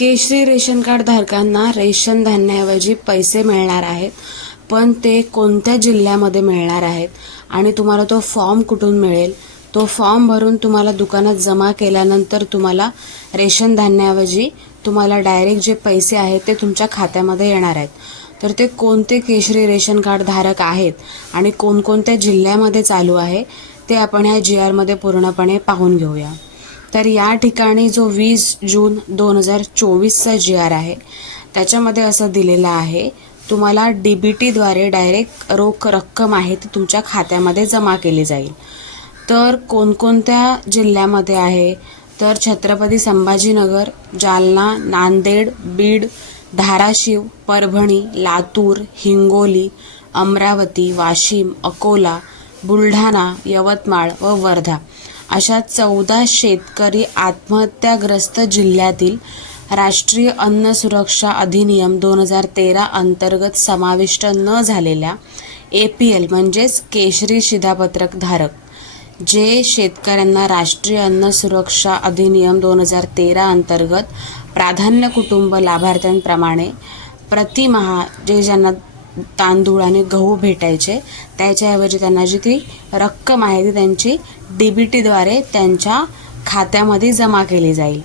केशरी ration card धारकांना ration धान्याऐवजी पैसे मिळणार आहेत पण ते कोणत्या जिल्ह्यामध्ये मिळणार आहेत आणि तुम्हाला तो फॉर्म कुठून मिळेल? तो फॉर्म भरून तुम्हाला दुकानात जमा केल्यानंतर तुम्हाला रेशन धान्याऐवजी तुम्हाला डायरेक्ट जे पैसे आहेत ते तुमच्या खात्यामध्ये येणार आहेत. तर ते कोणते केशरी रेशन कार्ड धारक आहेत आणि कोणकोणत्या जिल्ह्यामध्ये चालू आहे ते आपण ह्या जी आरमध्ये पूर्णपणे पाहून घेऊया. तर या ठिकाणी जो वीस जून दोन हजार चोवीसचा जी आर आहे त्याच्यामध्ये असं दिलेलं आहे तुम्हाला डी बी टीद्वारे डायरेक्ट रोख रक्कम आहे ती तुमच्या खात्यामध्ये जमा केली जाईल. तर कोणकोणत्या जिल्ह्यामध्ये आहे? तर छत्रपती संभाजीनगर जालना नांदेड बीड धाराशिव परभणी लातूर हिंगोली अमरावती वाशिम अकोला बुलढाणा यवतमाळ व वर्धा. अशा चौदा शेतकरी आत्महत्याग्रस्त जिल्ह्यातील राष्ट्रीय अन्न सुरक्षा अधिनियम दोन हजार तेरा अंतर्गत समाविष्ट न झालेल्या ए पी एल म्हणजेच केशरी शिधापत्रक धारक जे शेतकऱ्यांना राष्ट्रीय अन्न सुरक्षा अधिनियम दोन हजार तेरा अंतर्गत प्राधान्य कुटुंब लाभार्थ्यांप्रमाणे प्रतिमहा जे ज्यांना तांदूळ आणि गहू भेटायचे. त्याच्याऐवजी त्यांना जी ती रक्कम आहे ती त्यांची डी बी टीद्वारे त्यांच्या खात्यामध्ये जमा केली जाईल.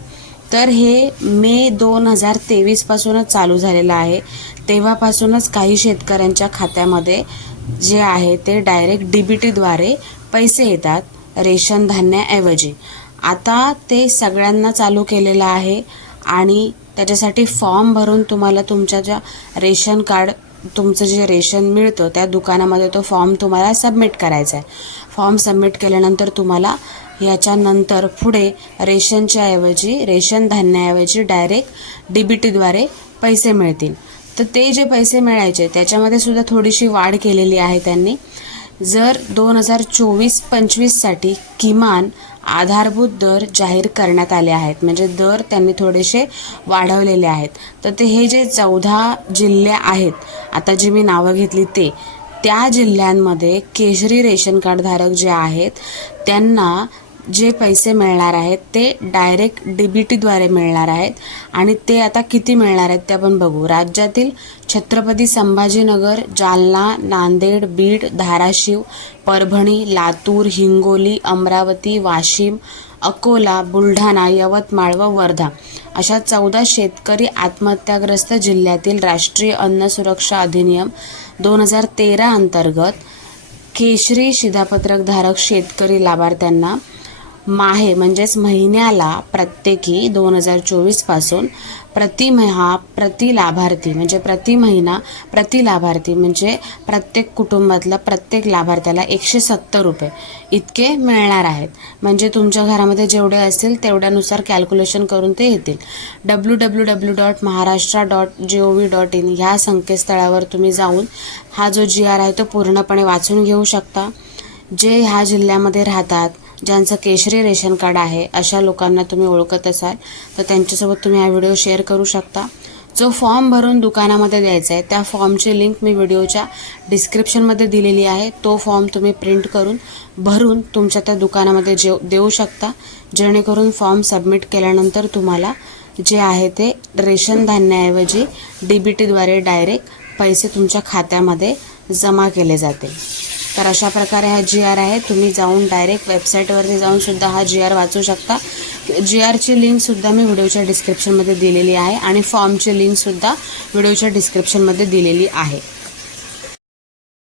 तर हे मे दोन हजार तेवीसपासूनच चालू झालेलं आहे. तेव्हापासूनच काही शेतकऱ्यांच्या खात्यामध्ये जे आहे ते डायरेक्ट डी बी टीद्वारे पैसे येतात रेशन धान्याऐवजी. आता ते सगळ्यांना चालू केलेलं आहे आणि त्याच्यासाठी फॉर्म भरून तुम्हाला तुमच्या ज्या रेशन कार्ड तुमचं जे रेशन मिळतं त्या दुकानामध्ये तो फॉर्म तुम्हाला सबमिट करायचा आहे फॉर्म सबमिट केल्यानंतर तुम्हाला याच्यानंतर पुढे रेशनच्या ऐवजी रेशन धान्याऐवजी डायरेक्ट डी बी टीद्वारे पैसे मिळतील. तर ते जे पैसे मिळायचे त्याच्यामध्ये सुद्धा थोडीशी वाढ केलेली आहे त्यांनी. जर दोन हजार चोवीस पंचवीससाठी किमान आधारभूत दर जाहीर करण्यात आले आहेत. म्हणजे दर त्यांनी थोडेसे वाढवलेले आहेत. तर ते हे जे चौदा जिल्हे आहेत आता जी मी नावं घेतली ते त्या जिल्ह्यांमध्ये केशरी रेशन कार्डधारक जे आहेत त्यांना जे पैसे मिळणार आहेत ते डायरेक्ट डी बी टीद्वारे मिळणार आहेत. आणि ते आता किती मिळणार आहेत ते आपण बघू. राज्यातील छत्रपती संभाजीनगर जालना नांदेड बीड धाराशिव परभणी लातूर हिंगोली अमरावती वाशिम अकोला बुलढाणा यवतमाळ व वर्धा अशा चौदा शेतकरी आत्महत्याग्रस्त जिल्ह्यातील राष्ट्रीय अन्न सुरक्षा अधिनियम दोन हजार तेरा अंतर्गत केशरी शिधापत्रकधारक शेतकरी लाभार्थ्यांना माहे म्हणजेच महिन्याला प्रत्येकी दोन हजार चोवीसपासून प्रतिमहा प्रति लाभार्थी म्हणजे प्रति महिना प्रति लाभार्थी म्हणजे प्रत्येक कुटुंबातलं प्रत्येक लाभार्थ्याला एकशे सत्तर रुपये इतके मिळणार आहेत. म्हणजे तुमच्या घरामध्ये जेवढे असतील तेवढ्यानुसार कॅल्क्युलेशन करून ते येतील. W W W dot Maharashtra dot G O V dot in ह्या संकेतस्थळावर तुम्ही जाऊन हा जो जी आर आहे तो पूर्णपणे वाचून घेऊ शकता. जे ह्या जिल्ह्यामध्ये राहतात ज्यांचं केशरी रेशन कार्ड आहे अशा लोकांना तुम्ही ओळखत असाल तर त्यांच्यासोबत तुम्ही हा व्हिडिओ शेअर करू शकता. जो फॉर्म भरून दुकानामध्ये द्यायचा आहे त्या फॉर्मची लिंक मी व्हिडिओच्या डिस्क्रिप्शनमध्ये दिलेली आहे. तो फॉर्म तुम्ही प्रिंट करून भरून तुमच्या त्या दुकानामध्ये जेव देऊ शकता. जेणेकरून फॉर्म सबमिट केल्यानंतर तुम्हाला जे आहे ते रेशन धान्याऐवजी डी बी टीद्वारे डायरेक्ट पैसे तुमच्या खात्यामध्ये जमा केले जातील. तर अशा प्रकारे हा जी आर आहे. तुम्ही जाऊन डायरेक्ट वेबसाईटवरती जाऊन सुद्धा हा जी आर वाचू शकता. जी आरची लिंकसुद्धा मी व्हिडिओच्या डिस्क्रिप्शनमध्ये दिलेली आहे आणि फॉर्मची लिंकसुद्धा व्हिडिओच्या डिस्क्रिप्शनमध्ये दिलेली आहे.